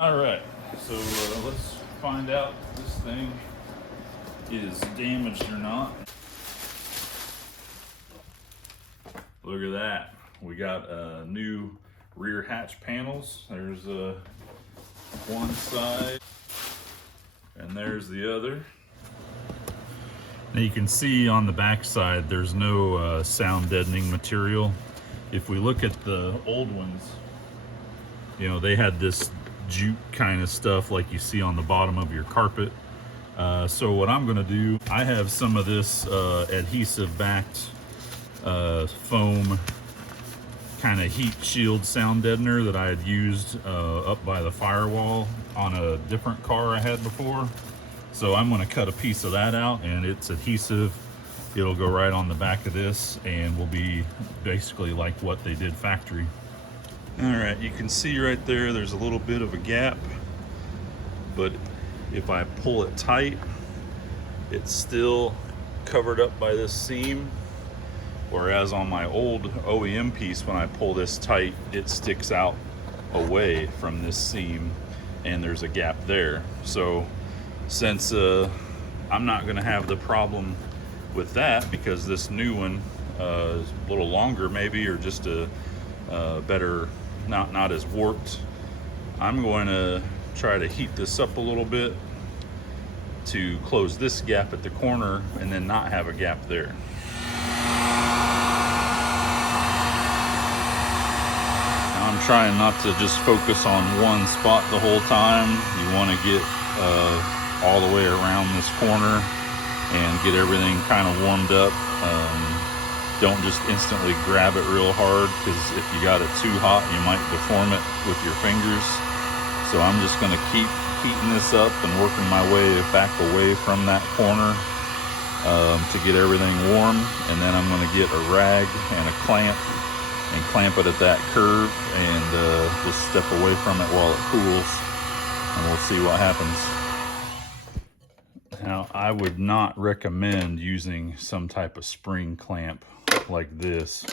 All right, so let's find out if this thing is damaged or not. Look at that. We got new rear hatch panels. There's one side and there's the other. Now you can see on the back side there's no sound deadening material. If we look at the old ones, you know, they had this jute kind of stuff like you see on the bottom of your carpet. So what I'm gonna do, I have some of this adhesive backed foam kind of heat shield sound deadener that I had used up by the firewall on a different car I had before. So I'm gonna cut a piece of that out, and it's adhesive. It'll go right on the back of this and will be basically like what they did factory. All right, you can see right there, there's a little bit of a gap, but if I pull it tight, it's still covered up by this seam. Whereas on my old OEM piece, when I pull this tight, it sticks out away from this seam and there's a gap there. So since I'm not gonna have the problem with that because this new one is a little longer maybe, or just a better, not as warped, I'm going to try to heat this up a little bit to close this gap at the corner and then not have a gap there. Now I'm trying not to just focus on one spot the whole time. You want to get all the way around this corner and get everything kind of warmed up. Don't just instantly grab it real hard, because if you got it too hot, you might deform it with your fingers. So I'm just gonna keep heating this up and working my way back away from that corner to get everything warm. And then I'm gonna get a rag and a clamp and clamp it at that curve and just step away from it while it cools, and we'll see what happens. Now, I would not recommend using some type of spring clamp like this.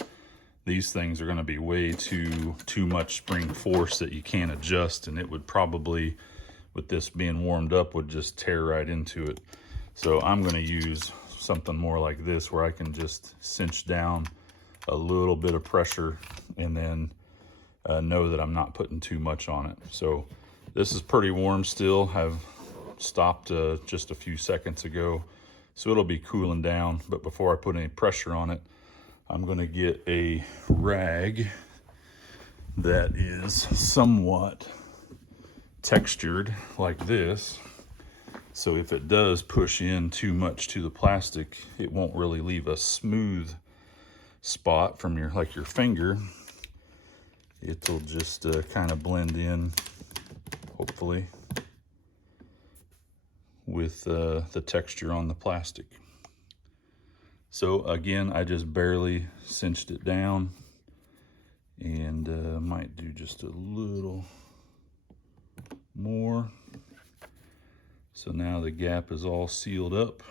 These things are going to be way too much spring force that you can't adjust, and it would probably, with this being warmed up, would just tear right into it. So I'm going to use something more like this, where I can just cinch down a little bit of pressure and then know that I'm not putting too much on it. So this is pretty warm still. I've stopped just a few seconds ago, so it'll be cooling down. But before I put any pressure on it, I'm going to get a rag that is somewhat textured like this, so if it does push in too much to the plastic, it won't really leave a smooth spot from your finger. It'll just kind of blend in, hopefully, with the texture on the plastic. So again, I just barely cinched it down, and might do just a little more. So now the gap is all sealed up,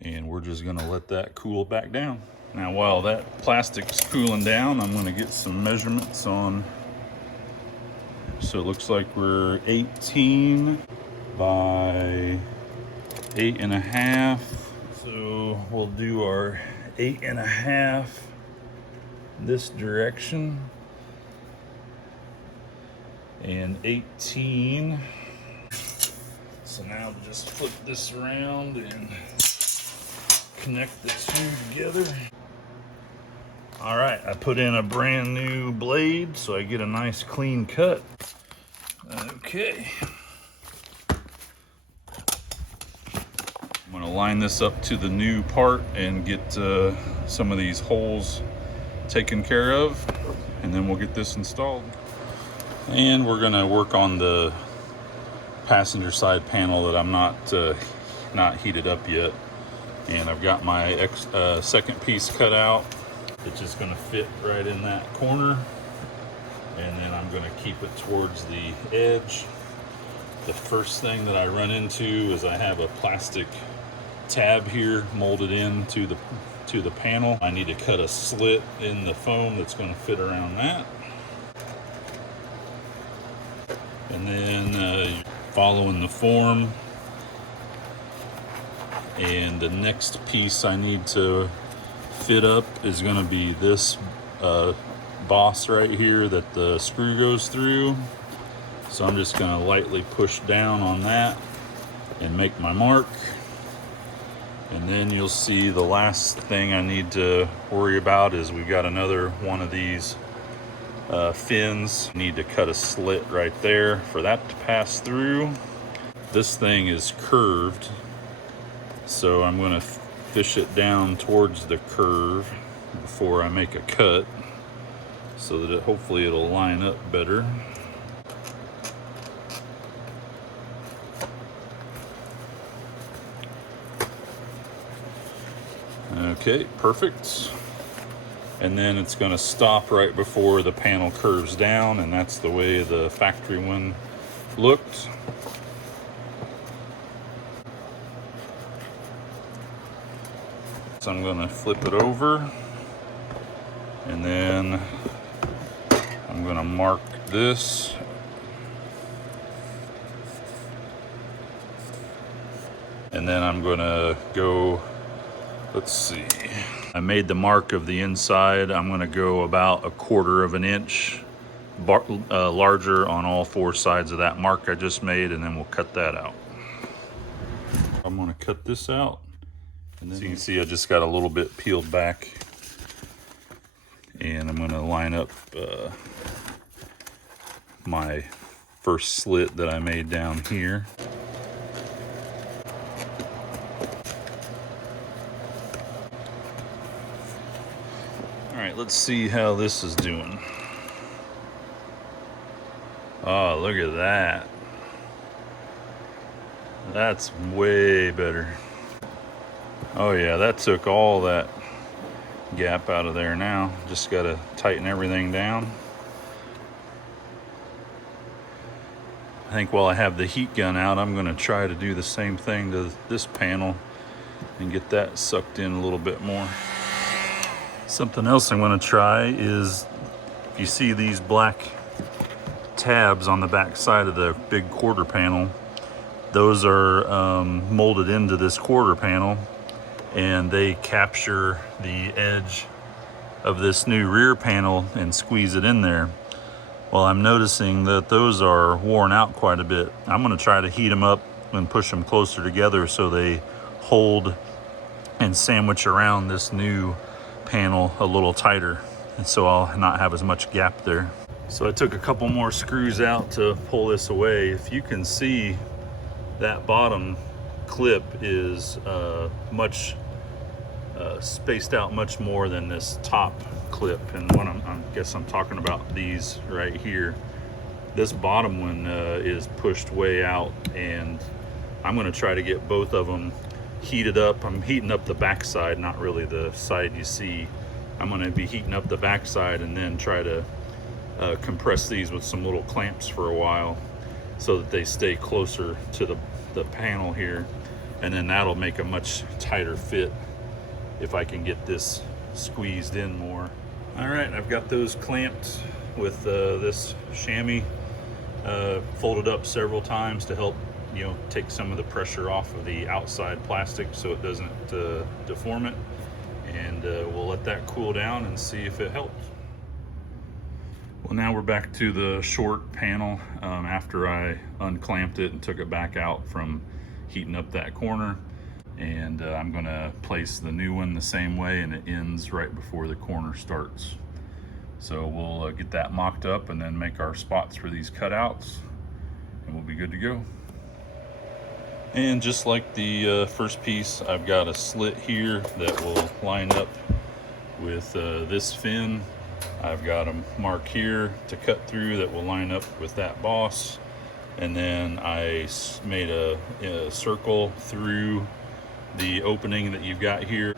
and we're just gonna let that cool back down. Now while that plastic's cooling down, I'm gonna get some measurements on. So it looks like we're 18 by 8.5. So we'll do our 8.5 this direction, and 18. So now just flip this around and connect the two together. All right, I put in a brand new blade so I get a nice clean cut. Okay. I'm gonna line this up to the new part and get some of these holes taken care of, and then we'll get this installed. And we're gonna work on the passenger side panel that I'm not heated up yet. And I've got my second piece cut out. It's just gonna fit right in that corner, and then I'm gonna keep it towards the edge. The first thing that I run into is I have a plastic tab here molded into the panel. I need to cut a slit in the foam that's going to fit around that. And then following the form. And the next piece I need to fit up is going to be this boss right here that the screw goes through. So I'm just going to lightly push down on that and make my mark. And then you'll see the last thing I need to worry about is we've got another one of these fins. Need to cut a slit right there for that to pass through. This thing is curved, so I'm going to fish it down towards the curve before I make a cut so that hopefully it'll line up better. Okay, perfect. And then it's going to stop right before the panel curves down, and that's the way the factory one looked. So I'm going to flip it over, and then I'm going to mark this. And then I'm going to go, let's see. I made the mark of the inside. I'm going to go about 1/4 of an inch larger on all 4 sides of that mark I just made, and then we'll cut that out. I'm going to cut this out. And then so you can see I just got a little bit peeled back. And I'm going to line up my first slit that I made down here. All right, let's see how this is doing. Oh, look at that. That's way better. Oh yeah, that took all that gap out of there now. Just gotta tighten everything down. I think while I have the heat gun out, I'm gonna try to do the same thing to this panel and get that sucked in a little bit more. Something else I'm gonna try is, if you see these black tabs on the back side of the big quarter panel, those are molded into this quarter panel, and they capture the edge of this new rear panel and squeeze it in there. Well, I'm noticing that those are worn out quite a bit. I'm going to try to heat them up and push them closer together so they hold and sandwich around this new panel a little tighter, and so I'll not have as much gap there. So I took a couple more screws out to pull this away. If you can see, that bottom clip is much spaced out much more than this top clip, and when I guess I'm talking about these right here. This bottom one is pushed way out, and I'm going to try to get both of them heated up. I'm heating up the back side, not really the side you see. I'm going to be heating up the back side and then try to compress these with some little clamps for a while so that they stay closer to the panel here, and then that'll make a much tighter fit if I can get this squeezed in more. All right, I've got those clamped with this chamois folded up several times to help, you know, take some of the pressure off of the outside plastic so it doesn't deform it, and we'll let that cool down and see if it helps. Well, now we're back to the short panel after I unclamped it and took it back out from heating up that corner. And I'm gonna place the new one the same way, and it ends right before the corner starts. So we'll get that mocked up and then make our spots for these cutouts, and we'll be good to go. And just like the first piece, I've got a slit here that will line up with this fin. I've got a mark here to cut through that will line up with that boss. And then I made a circle through the opening that you've got here.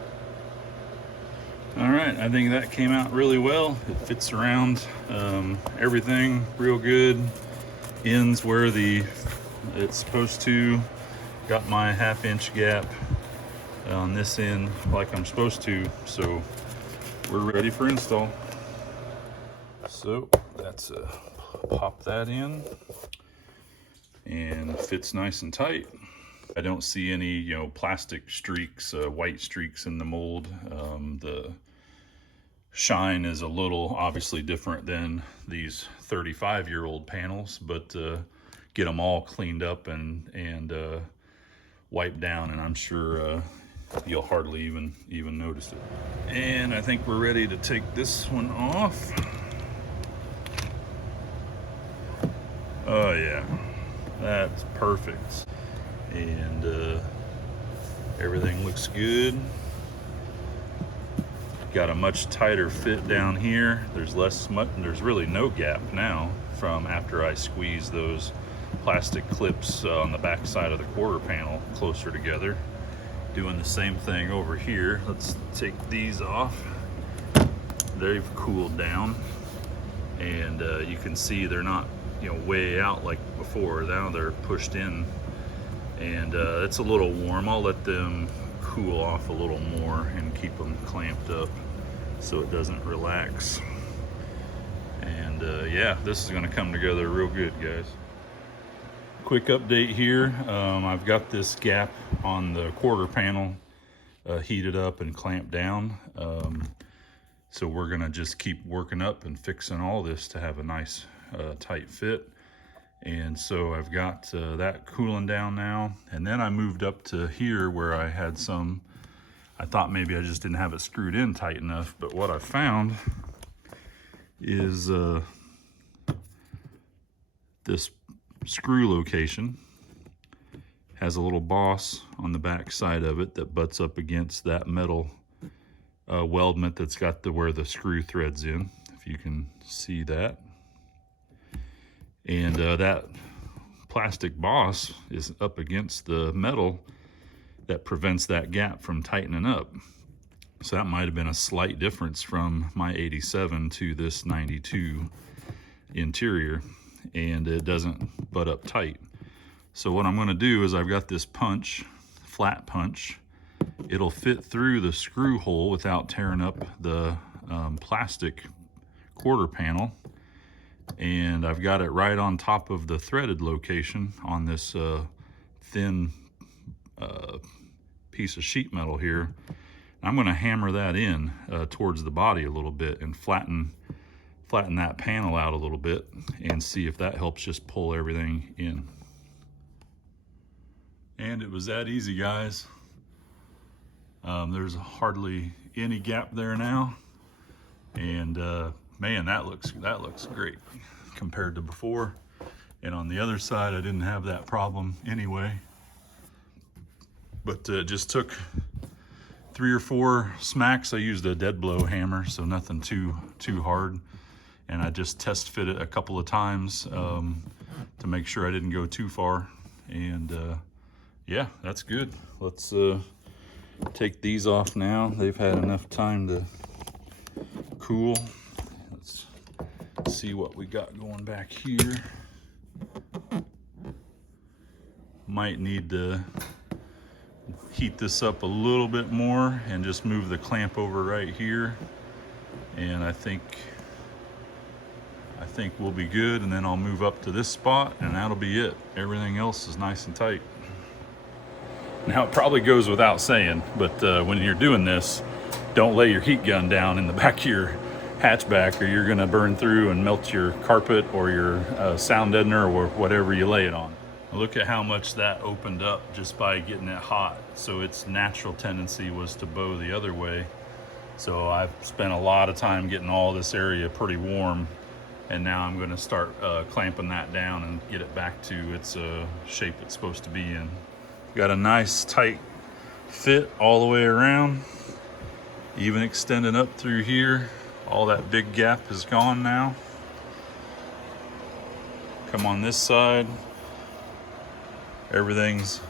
All right, I think that came out really well. It fits around everything real good. Ends where it's supposed to. Got my 1/2 inch gap on this end like I'm supposed to, so we're ready for install. So that's pop that in. and fits nice and tight. I don't see any, you know, plastic streaks, white streaks in the mold. The shine is a little obviously different than these 35-year-old panels, but get them all cleaned up and wiped down, and I'm sure you'll hardly even notice it. And I think we're ready to take this one off. Oh yeah, that's perfect. And everything looks good. Got a much tighter fit down here. There's really no gap now from after I squeeze those plastic clips on the back side of the quarter panel closer together. Doing the same thing over here. Let's take these off. They've cooled down, and you can see they're not, you know, way out like before. Now they're pushed in, and it's a little warm. I'll let them cool off a little more and keep them clamped up so it doesn't relax. And yeah, this is going to come together real good, guys. Quick update here. I've got this gap on the quarter panel heated up and clamped down. So we're going to just keep working up and fixing all this to have a nice tight fit. And so I've got that cooling down now. And then I moved up to here where I had some, I thought maybe I just didn't have it screwed in tight enough, but what I found is this screw location has a little boss on the back side of it that butts up against that metal weldment that's got where the screw threads in, if you can see that. And that plastic boss is up against the metal that prevents that gap from tightening up. So that might have been a slight difference from my 87 to this 92 interior, and it doesn't butt up tight. So what I'm going to do is I've got this punch, flat punch. It'll fit through the screw hole without tearing up the plastic quarter panel. And I've got it right on top of the threaded location on this thin piece of sheet metal here. I'm going to hammer that in towards the body a little bit and flatten that panel out a little bit and see if that helps just pull everything in. And it was that easy, guys. There's hardly any gap there now, and man, that looks great compared to before. And on the other side, I didn't have that problem anyway. But it just took 3 or 4 smacks. I used a dead blow hammer, so nothing too hard. And I just test fit it a couple of times to make sure I didn't go too far. And yeah, that's good. Let's take these off now. They've had enough time to cool. Let's see what we got going back here. Might need to heat this up a little bit more and just move the clamp over right here. And I think we'll be good, and then I'll move up to this spot and that'll be it. Everything else is nice and tight. Now it probably goes without saying, but when you're doing this, don't lay your heat gun down in the back of your hatchback, or you're gonna burn through and melt your carpet or your sound deadener or whatever you lay it on. Look at how much that opened up just by getting it hot. So its natural tendency was to bow the other way. So I've spent a lot of time getting all this area pretty warm, and now I'm gonna start clamping that down and get it back to its shape it's supposed to be in. Got a nice tight fit all the way around, even extending up through here. All that big gap is gone now. Come on this side. Everything's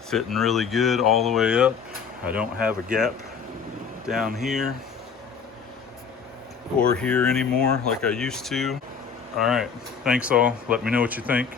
fitting really good all the way up. I don't have a gap down here or here anymore like I used to. All right, thanks all. Let me know what you think.